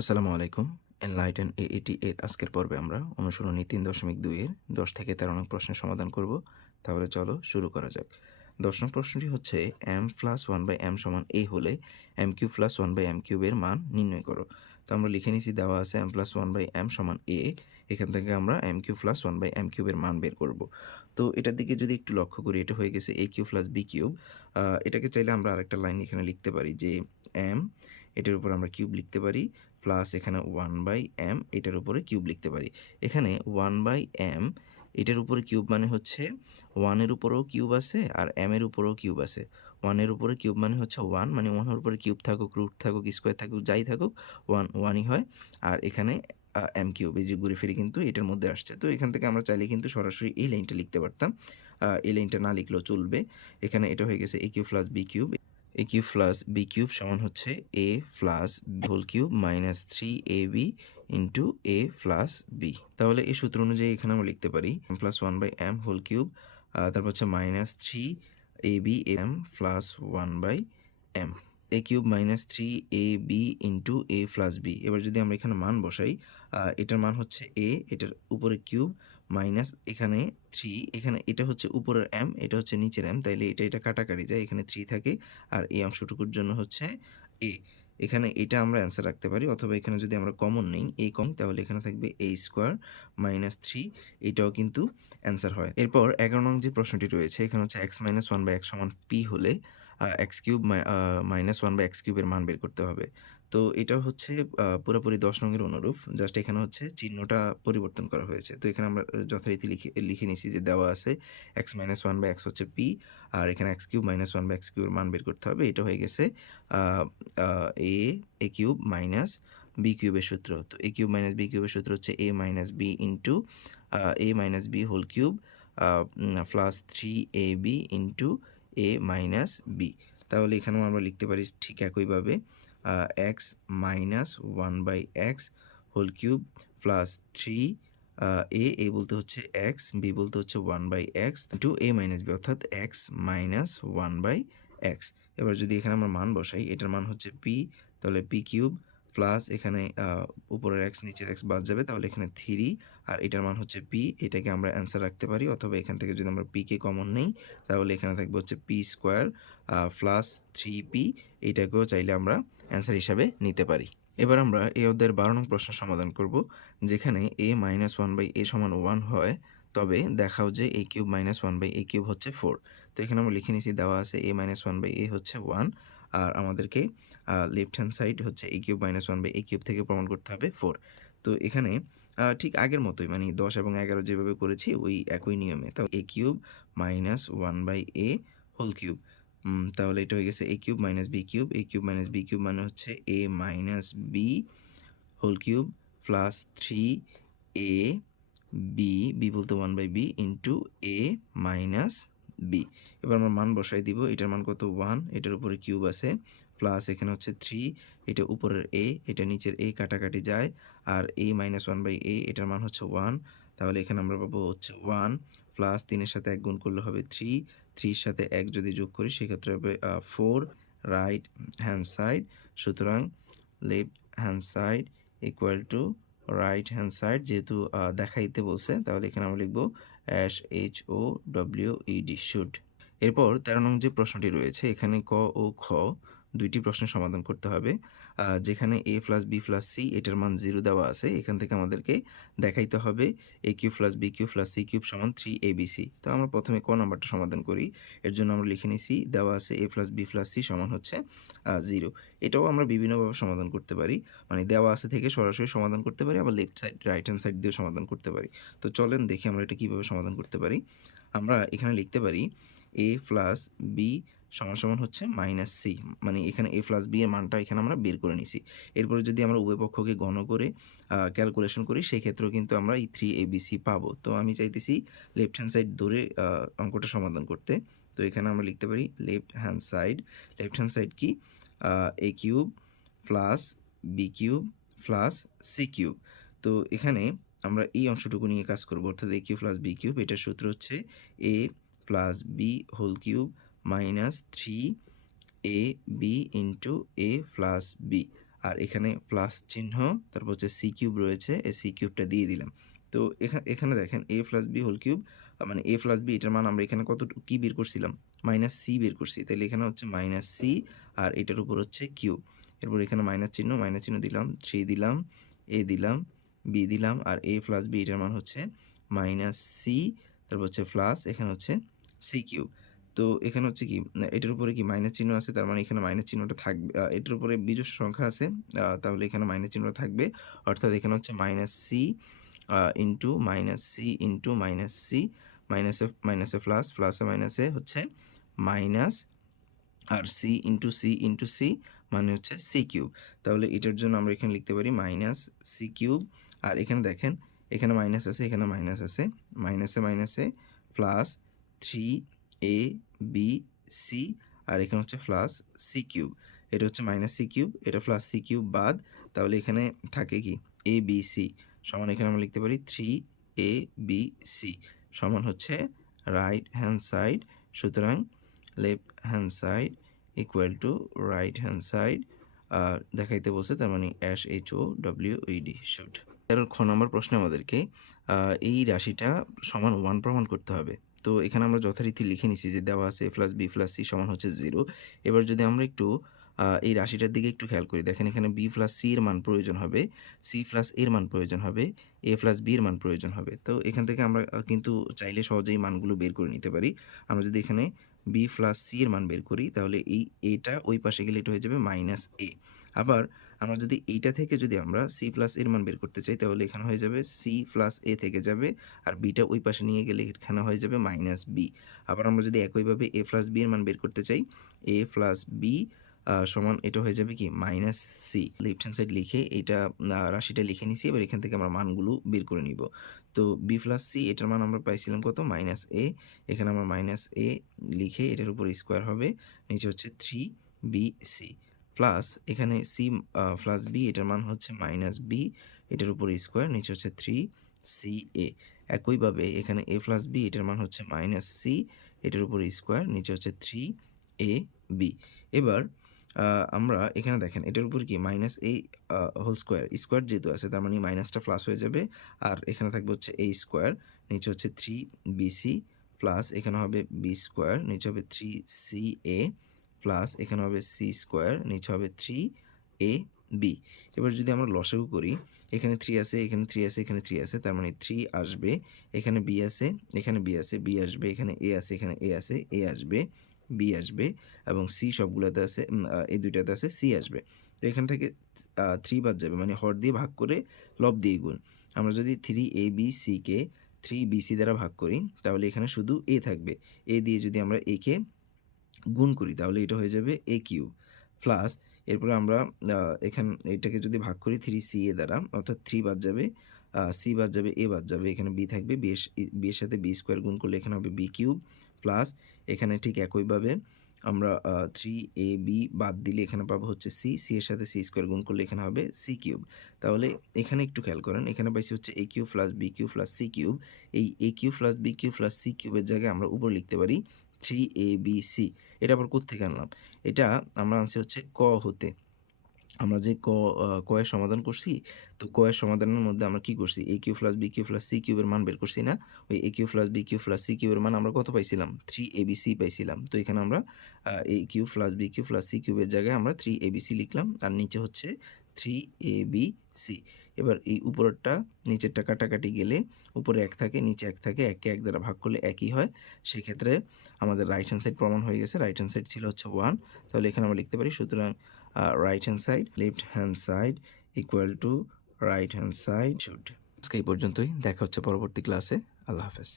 আসসালামু আলাইকুম। এনলাইটেন এএটি এর আজকের পর্বে আমরা অনুসরণী তিন দশমিক দুইয়ের দশ থেকে তেরো নং প্রশ্নের সমাধান করব। তাহলে চলো শুরু করা যাক। দশ নং প্রশ্নটি হচ্ছে M plus one by M সমান এ হলে M cube plus one by M কিউবের মান নির্ণয় করো। তো আমরা লিখে নিয়েছি দেওয়া আছে M plus one by M সমান এ এখান থেকে আমরা M cube plus one by M কিউবের মান বের করব। তো এটার দিকে যদি একটু লক্ষ্য করি, এটা হয়ে গেছে A cube plus B cube এটাকে চাইলে আমরা আরেকটা লাইন এখানে লিখতে পারি যে এম এটার উপর আমরা কিউব লিখতে পারি। প্লাস এখানে ওয়ান বাই এম এটার উপরে কিউব লিখতে পারি। এখানে ওয়ান বাই এম এটার উপরে কিউব মানে হচ্ছে ওয়ানের উপরেও কিউব আছে আর এম এর উপরেও কিউব আছে। ওয়ানের উপরে কিউব মানে হচ্ছে ওয়ান মানে ওয়ানের উপরে কিউব থাকুক রুট থাকুক স্কোয়ার থাকুক, যাই থাকুক ওয়ান ওয়ানই হয়। আর এখানে এম কিউব এই যে ঘুরে ফিরে কিন্তু এটার মধ্যে আসছে। তো এখান থেকে আমরা চাইলে কিন্তু সরাসরি এই লাইনটা লিখতে পারতাম। এই লাইনটা না লিখলেও চলবে। এখানে এটা হয়ে গেছে A cube plus B cube A cube plus B cube সমান হচ্ছে A plus whole cube minus three A B into A plus B তাহলে এই সূত্র অনুযায়ী এখানে আমরা লিখতে পারি M plus one by M whole cube তারপর হচ্ছে minus three A B M plus one by M A cube minus three A B into A plus B এবার যদি আমরা এখানে মান বসাই এটার মান হচ্ছে এ এটার উপরে কিউব মাইনাস এখানে থ্রি এখানে এটা হচ্ছে উপরের এম এটা হচ্ছে নিচের এম তাইলে এটা এটা কাটাকাটি যায়, এখানে থ্রি থাকে, আর এই অংশটুকুর জন্য হচ্ছে এ এখানে এটা আমরা অ্যান্সার রাখতে পারি, অথবা এখানে যদি আমরা কমন নেই এই কম তাহলে এখানে থাকবে এ স্কোয়ার মাইনাস থ্রি এটাও কিন্তু অ্যান্সার হয়। এরপর এগারো নং যে প্রশ্নটি রয়েছে, এখানে হচ্ছে X minus one by X সমান পি হলে X cube minus one by X কিউবের মান বের করতে হবে। তো এটা হচ্ছে পুরোপুরি দশ রঙের অনুরূপ। জাস্ট এখানে হচ্ছে চিহ্নটা পরিবর্তন করা হয়েছে। তো এখানে আমরা যথারীতি লিখে লিখে নিছি যে দেওয়া আছে X minus one by X হচ্ছে পি আর এখানে X cube minus one by X কিউবের মান বের করতে হবে। এটা হয়ে গেছে A A cube minus B কিউবের সূত্র। তো এ কিউব মাইনাস বি কিউবের সূত্র হচ্ছে A minus B into A minus B whole cube plus three A B into A minus B তাহলে এখানেও আমরা লিখতে পারি ঠিক একইভাবে। X minus one by X whole cube plus three A A বলতে হচ্ছে এক্স বি বলতে হচ্ছে one by X to A minus B অর্থাৎ X minus one by X এবার যদি এখানে আমরা মান বসাই, এটার মান হচ্ছে পি তাহলে পি কিউব প্লাস এখানে উপরের এক্স নিচের এক্স বাদ যাবে, তাহলে এখানে থ্রি আর এটার মান হচ্ছে পি এটাকে আমরা অ্যান্সার রাখতে পারি, অথবা এখান থেকে যদি আমরা পিকে কমন নেই, তাহলে এখানে থাকবে হচ্ছে P square plus three P এইটাকেও চাইলে আমরা অ্যান্সার হিসাবে নিতে পারি। এবার আমরা এই অধ্যায়ের বারো নং প্রশ্ন সমাধান করব, যেখানে A minus one by A সমান ওয়ান হয় তবে দেখাও যে A cube minus one by A cube হচ্ছে ফোর তো এখানে আমরা লিখে নিয়েছি দেওয়া আছে A minus one by A হচ্ছে ওয়ান আর আমাদেরকে লেফট হ্যান্ড সাইড হচ্ছে A cube minus one by A cube থেকে প্রমাণ করতে হবে ফোর তো এখানে ঠিক আগের মতোই মানে দশ এবং এগারো যেভাবে করেছি, ওই একই নিয়মে। তো A cube minus one by A whole cube. তাহলে এটা হয়ে গেছে A cube minus B cube. A cube minus B cube মানে হচ্ছে A minus B whole cube plus three A B B বলতে one by B into A minus B এবার আমরা মান বসাই দিব, এটার মান কত? ওয়ান এটার উপরে কিউব আছে প্লাস এখানে হচ্ছে থ্রি এটা উপরের এ এটা নিচের এ কাটাকাটি যায়, আর A minus one by A এটার মান হচ্ছে ওয়ান তাহলে এখানে আমরা পাবো হচ্ছে ওয়ান প্লাস তিনের সাথে এক গুণ করলে হবে থ্রি থ্রির সাথে এক যদি যোগ করি, সেক্ষেত্রে হবে ফোর রাইট হ্যান্ড সাইড সুতরাং left hand side equal to right hand side যেহেতু দেখাইতে বলছে, তাহলে এখানে আমরা লিখব S H O W E D should এরপর তেরো নং যে প্রশ্নটি রয়েছে, এখানে ক ও খ দুইটি প্রশ্নের সমাধান করতে হবে। যেখানে A plus B plus C এটার মান জিরো দেওয়া আছে, এখান থেকে আমাদেরকে দেখাইতে হবে A cube plus B cube plus C cube সমান থ্রি এ বি সি তো আমরা প্রথমে ক নাম্বারটা সমাধান করি, এর জন্য আমরা লিখে নিছি, দেওয়া আছে A plus B plus C সমান হচ্ছে জিরো এটাও আমরা বিভিন্নভাবে সমাধান করতে পারি মানে দেওয়া আছে থেকে সরাসরি সমাধান করতে পারি, আবার left side right hand side দিয়েও সমাধান করতে পারি। তো চলেন দেখি আমরা এটা কীভাবে সমাধান করতে পারি। আমরা এখানে লিখতে পারি এ প্লাস বি সমান সমান হচ্ছে মাইনাস সি মানে এখানে এ প্লাস বি এর মানটা এখানে আমরা বের করে নিছি এরপরে যদি আমরা উভয় পক্ষকে গণ করে ক্যালকুলেশন করি সেই ক্ষেত্রেও কিন্তু আমরা এই থ্রি এ বি সি পাবো। তো আমি চাইতেছি লেফট হ্যান্ড সাইড ধরে অঙ্কটা সমাধান করতে। তো এখানে আমরা লিখতে পারি left hand side left hand side কি? A cube plus B cube plus C cube তো এখানে আমরা এই অংশটুকু নিয়ে কাজ করব, অর্থাৎ A cube plus B cube এটার সূত্র হচ্ছে A plus B whole cube minus three A B into A plus B আর এখানে প্লাস চিহ্ন, তারপর হচ্ছে সি কিউব রয়েছে, এই সি কিউবটা দিয়ে দিলাম। তো এখানে দেখেন A plus B whole cube মানে এ প্লাস বি এটার মান আমরা এখানে কত কি বের করছিলাম? মাইনাস সি বের করছি। তাহলে এখানে হচ্ছে মাইনাস সি আর এটার উপর হচ্ছে কিউব এরপর এখানে মাইনাস চিহ্ন মাইনাস চিহ্ন দিলাম থ্রি দিলাম এ দিলাম বি দিলাম, আর এ প্লাস বি এটার মান হচ্ছে মাইনাস সি তারপর হচ্ছে প্লাস এখানে হচ্ছে সি কিউব তো এখানে হচ্ছে কি এটার উপরে কি মাইনাস চিহ্ন আছে? তার মানে এখানে মাইনাস চিহ্নটা থাকবে এটার উপরে বিজোড় সংখ্যা আছে তাহলে এখানে মাইনাস চিহ্ন থাকবে। অর্থাৎ এখানে হচ্ছে minus C into minus C into minus C মাইনাসে মাইনাসে প্লাস প্লাসে মাইনাসে হচ্ছে মাইনাস আর C into C into C মানে হচ্ছে সি কিউব তাহলে এটার জন্য আমরা এখানে লিখতে পারি মাইনাস সি কিউব আর এখানে দেখেন, এখানে মাইনাস আছে, এখানে মাইনাস আছে মাইনাসে মাইনাসে plus three A B C আর এখানে হচ্ছে প্লাস সি কিউব এটা হচ্ছে মাইনাস সি কিউব এটা প্লাস সি কিউব বাদ, তাহলে এখানে থাকে কি? এ বি সি সমান এখানে আমরা লিখতে পারি থ্রি এ বি সি সমান হচ্ছে রাইট হ্যান্ড সাইড সুতরাং left hand side equal to right hand side আর দেখাইতে বলছে তার মানে S H O W E D should এর খ নম্বর প্রশ্নে আমাদেরকে এই রাশিটা সমান ওয়ান প্রমাণ করতে হবে। তো এখানে আমরা যথারীতি লিখে নিছি যে দেওয়া আছে A plus B plus C সমান হচ্ছে জিরো এবার যদি আমরা একটু এই রাশিটার দিকে একটু খেয়াল করি, দেখেন এখানে বি প্লাস সি এর মান প্রয়োজন হবে সি প্লাস এর মান প্রয়োজন হবে এ প্লাস বি এর মান প্রয়োজন হবে। তো এখান থেকে আমরা কিন্তু চাইলে সহজেই মানগুলো বের করে নিতে পারি। আমরা যদি এখানে বি প্লাস সি এর মান বের করি, তাহলে এই এটা ওই পাশে গেলে এটা হয়ে যাবে মাইনাস এ আবার আমরা যদি এইটা থেকে যদি আমরা সি প্লাস এর মান বের করতে চাই, তাহলে এখানে হয়ে যাবে সি প্লাস এ থেকে যাবে আর বিটা ওই পাশে নিয়ে গেলে এখানে হয়ে যাবে মাইনাস বি আবার আমরা যদি একইভাবে এ প্লাস বি এর মান বের করতে চাই এ প্লাস বি সমান এটা হয়ে যাবে কি? Minus C left hand side লিখে এটা রাশিটা লিখে নিছি, এবার এখান থেকে আমরা মানগুলো বের করে নিব। তো বি প্লাস সি এটার মান আমরা পাইছিলাম কত? মাইনাস এ এখানে আমরা মাইনাস এ লিখে এটার উপর স্কোয়ার হবে, নিচে হচ্ছে থ্রি বি সি প্লাস এখানে সি প্লাস বি এটার মান হচ্ছে মাইনাস বি এটার উপর স্কোয়ার নিচে হচ্ছে থ্রি সি এ একইভাবে এখানে এ প্লাস বি এটার মান হচ্ছে মাইনাস সি এটার উপর স্কোয়ার নিচে হচ্ছে থ্রি এ বি এবার আমরা এখানে দেখেন, এটার উপর কি মাইনাস এই হোল স্কোয়ার স্কোয়ার যেহেতু আছে, তার মানে মাইনাসটা প্লাস হয়ে যাবে, আর এখানে থাকবে হচ্ছে এই স্কোয়ার নিচে হচ্ছে থ্রি বিসি প্লাস এখানে হবে বি স্কোয়ার নিচে হবে থ্রি সি এ প্লাস এখানে হবে সি স্কোয়ার নিচে হবে থ্রি এ বি এবার যদি আমরা লসাগু করি, এখানে থ্রি আছে, এখানে থ্রি আছে, এখানে থ্রি আছে, তার মানে থ্রি আসবে, এখানে বি আছে, এখানে বি আছে বি আসবে, এখানে এ আছে, এখানে এ আছে এ আসবে বি আসবে, এবং সি সবগুলোতে আছে এই দুইটাতে আছে সি আসবে। তো এখান থেকে থ্রি বাদ যাবে মানে হর দিয়ে ভাগ করে লব দিয়ে গুণ। আমরা যদি থ্রি এ বি সিকে থ্রি বি সি দ্বারা ভাগ করি, তাহলে এখানে শুধু এ থাকবে। এ দিয়ে যদি আমরা একে গুণ করি, তাহলে এটা হয়ে যাবে এ কিউ প্লাস এরপরে আমরা এখান, এটাকে যদি ভাগ করি থ্রি সি এ দ্বারা, অর্থাৎ থ্রি বাদ যাবে সি বাদ যাবে এ বাদ যাবে, এখানে বি থাকবে বি এর সাথে বি স্কোয়ার গুণ করলে এখানে হবে বি কিউব। প্লাস এখানে ঠিক একইভাবে আমরা থ্রি এ বি বাদ দিলে এখানে পাবো হচ্ছে সি সি এর সাথে সি স্কোয়ার গুণ করলে এখানে হবে সি কিউব। তাহলে এখানে একটু খেয়াল করেন, এখানে পাইছি হচ্ছে A cube plus B cube plus C cube. এই A cube plus B cube plus C কিউবের জায়গায় আমরা উপর লিখতে পারি থ্রি এ বি সি এটা আবার কোথেকে আনলাম? এটা আমরা আনছি হচ্ছে ক হতে। আমরা যে ক আহ, ক এর সমাধান করছি তো ক এর সমাধানের মধ্যে আমরা কি করছি? A cube plus B cube plus C কিউবের মান বের করছি না? ওই A cube plus B cube plus C কিউবের মান আমরা কত পাইছিলাম? থ্রি এ বি সি পাইছিলাম। তো এখানে আমরা A cube plus B cube plus C কিউবের জায়গায় আমরা থ্রি এ বি সি লিখলাম আর নিচে হচ্ছে থ্রি এ বি সি এবার এই উপরেরটা নিচেরটা কাটাকাটি গেলে উপরে এক থাকে, নিচে এক থাকে, একে এক দ্বারা ভাগ করলে একই হয়। সেক্ষেত্রে আমাদের রাইট হ্যান্ড সাইড প্রমাণ হয়ে গেছে। রাইট হ্যান্ড সাইড ছিল হচ্ছে ওয়ান তাহলে এখানে আমরা লিখতে পারি সুতরাং right hand side left hand side equal to right hand side should আজকে এই পর্যন্তই। দেখা হচ্ছে পরবর্তী ক্লাসে আল্লাহ হাফেজ।